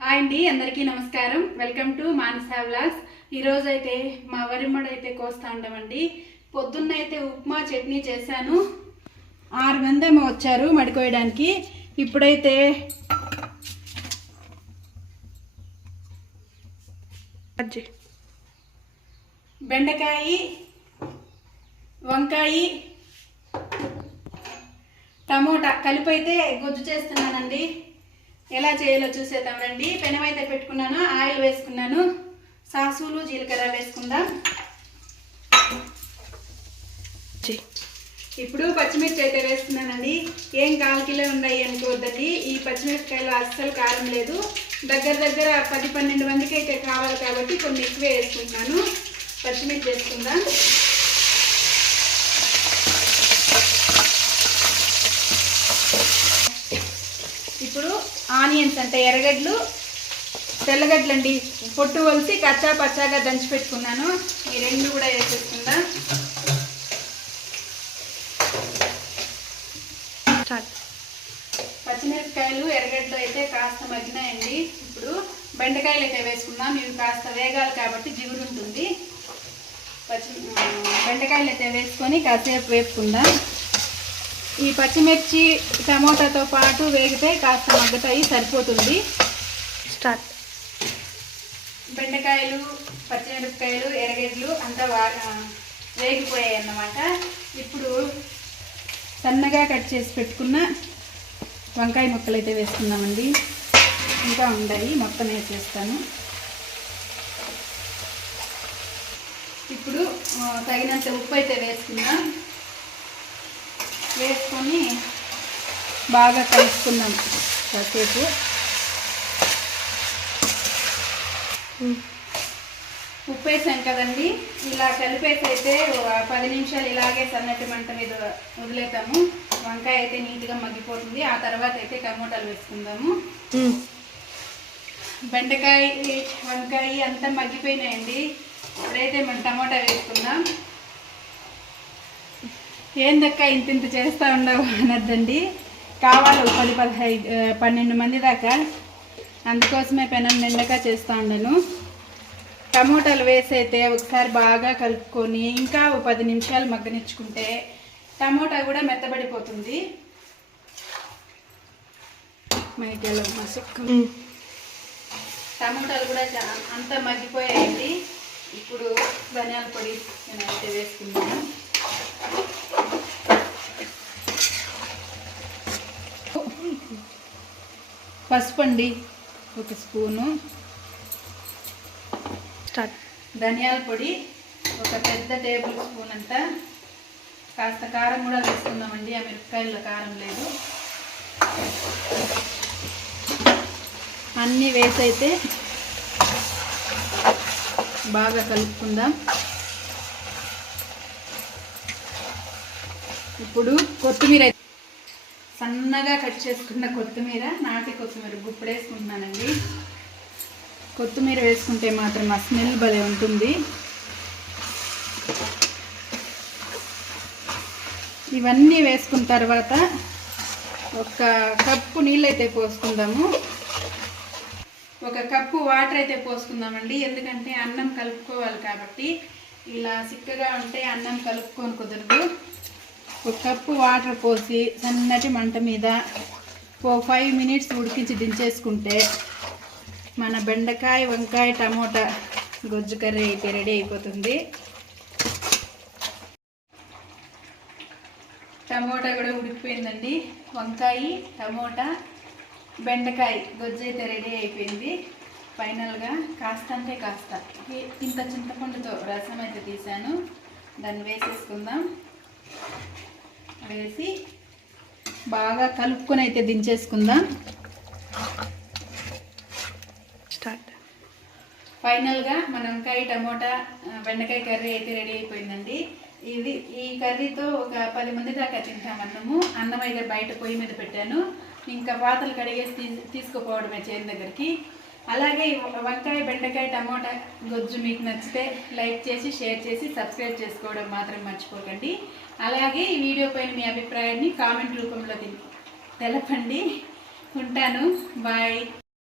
Hi అండి అందరికీ నమస్కారం. Welcome to Manasa vlogs. ఈరోజు అయితే మా వరిమడు అయితే కోస్తా ఉండమండి. పొద్దున్న అయితే ఉప్మా చట్నీ చేశాను. ఆరు మంది ఏమో వచ్చారు మడి కోయడానికి ఇప్పుడైతే బెండకాయ వంకాయ టమోటా కలిపి అయితే గుజ్జు చేస్తున్నానండి. ఎలా చేయాలో చూసేద్దాం రండి. పెనం అయితే పెట్టుకున్నాను ఆయిల్ వేసుకున్నాను. సాసులు జీలకర్ర వేసుకుందాం. ఇప్పుడు పచ్చిమిర్చి అయితే వేస్తున్నానండి ఏం కాల్ కిలో ఉన్నాయి అనుకోవద్దండి. ఈ పచ్చిమిరపకాయలు అస్సలు కారం లేదు. దగ్గర దగ్గర పది పన్నెండు మందికి అయితే కావాలి కాబట్టి కొన్ని ఎక్కువ వేసుకుంటున్నాను పచ్చిమిర్చి వేసుకుందాం ఇప్పుడు ఆనియన్స్ అంటే ఎర్రగడ్డలు తెల్లగడ్డలు అండి పొట్టు వలిసి కచ్చా పచ్చాగా దంచి పెట్టుకున్నాను. ఈ రెండు కూడా వేసేసుకుందాం. పచ్చిమిరపకాయలు ఎర్రగడ్డలు అయితే కాస్త మగ్గినాయండి. ఇప్పుడు బెండకాయలు అయితే వేసుకుందాం. ఇవి కాస్త వేగాలి కాబట్టి జిగురు ఉంటుంది. పచ్చి బెండకాయలు అయితే వేసుకొని కాసేపు వేపుకుందాం. ఈ పచ్చిమిర్చి టమోటాతో పాటు వేగితే కాస్త మగ్గుతాయి సరిపోతుంది. స్టార్ట్. బెండకాయలు పచ్చిమిరపకాయలు ఎర్రగడ్డలు అంతా వా ఆ, వేగిపోయాయి అన్నమాట. ఇప్పుడు సన్నగా కట్ చేసి పెట్టుకున్న వంకాయ ముక్కలు అయితే వేసుకుందామండి. ఇంకా ఉన్నాయి మొత్తం వేసేస్తాను. ఇప్పుడు తగినంత ఉప్పు అయితే వేసుకుందాం వేసుకొని బాగా కలుపుకుందాం కాసేపు. ఉప్పు వేసాం కదండి. ఇలా కలిపేసి అయితే పది నిమిషాలు ఇలాగే సన్నటి మంట మీద వదిలేతాము వంకాయ అయితే నీట్గా మగ్గిపోతుంది. ఆ తర్వాత అయితే టమోటాలు వేసుకుందాము. బెండకాయ వంకాయ అంతా మగ్గిపోయినాయండి. ఇప్పుడైతే మనం టమోటా వేసుకుందాం. ఏందక్క ఇంత ఇంత చేస్తూ ఉండవు అనద్దండి. కావాలి పది పదహైదు పన్నెండు మంది దాకా. అందుకోసమే పెనం నిండగా చేస్తూ ఉండను. టమోటాలు వేసైతే ఒకసారి బాగా కలుపుకొని ఇంకా పది నిమిషాలు మగ్గనిచ్చుకుంటే టమోటా కూడా మెత్తబడిపోతుంది. మనకి టమాటాలు కూడా అంతా మగ్గిపోయాయండి. ఇప్పుడు ధనియాల పొడి నేనైతే వేసుకున్నాను. పసుపు అండి ఒక స్పూను. స్టార్ట్. ధనియాల పొడి. ఒక పెద్ద టేబుల్ స్పూన్ అంతా. కాస్త కారం కూడా వేసుకుందామండి. ఆ మిరపకాయల్లో కారం లేదు. అన్నీ వేసి అయితే బాగా కలుపుకుందాం. ఇప్పుడు కొత్తిమీర అయితే- సన్నగా కట్ చేసుకున్న కొత్తిమీర నాటి కొత్తిమీర గుప్పుడు వేసుకుంటున్నానండి కొత్తిమీర వేసుకుంటే మాత్రం ఆ స్మెల్ భలే ఉంటుంది. ఇవన్నీ వేసుకున్న తర్వాత ఒక కప్పు నీళ్ళు అయితే పోసుకుందాము. ఒక కప్పు వాటర్ అయితే పోసుకుందామండి. ఎందుకంటే అన్నం కలుపుకోవాలి కాబట్టి. ఇలా చిక్కగా ఉంటే అన్నం కలుపుకొని కుదరదు. ఒక కప్పు వాటర్ పోసి సన్నటి మంట మీద ఓ ఫైవ్ మినిట్స్ ఉడికించి దించేసుకుంటే మన బెండకాయ వంకాయ టమోటా గొజ్జు కర్రీ అయితే రెడీ అయిపోతుంది. టమోటా కూడా ఉడికిపోయిందండి. వంకాయ టమోటా బెండకాయ గొజ్జు అయితే రెడీ అయిపోయింది. ఫైనల్గా కాస్త అంటే కాస్త. ఇంత చింతపండుతో రసం అయితే తీసాను. దాన్ని వేసేసుకుందాం. వేసి బాగా కలుపుకొని అయితే దించేసుకుందాం. స్టార్ట్. ఫైనల్గా మన వంకాయ టమోటా బెండకాయ కర్రీ అయితే రెడీ అయిపోయిందండి. ఇది ఈ కర్రీతో ఒక పది మంది దాకా తింటాం అన్నము. అన్నం అయితే బయట పొయ్యి మీద పెట్టాను. ఇంకా పాతలు కడిగేసి తీసుకుపోవడమే చేను దగ్గరికి. అలాగే వంకాయ బెండకాయ టమోటా గొజ్జు మీకు నచ్చితే లైక్ చేసి షేర్ చేసి సబ్స్క్రైబ్ చేసుకోవడం మాత్రం మర్చిపోకండి. అలాగే ఈ వీడియో పైన మీ అభిప్రాయాన్ని కామెంట్ రూపంలో తెలపండి. ఉంటాను. బాయ్.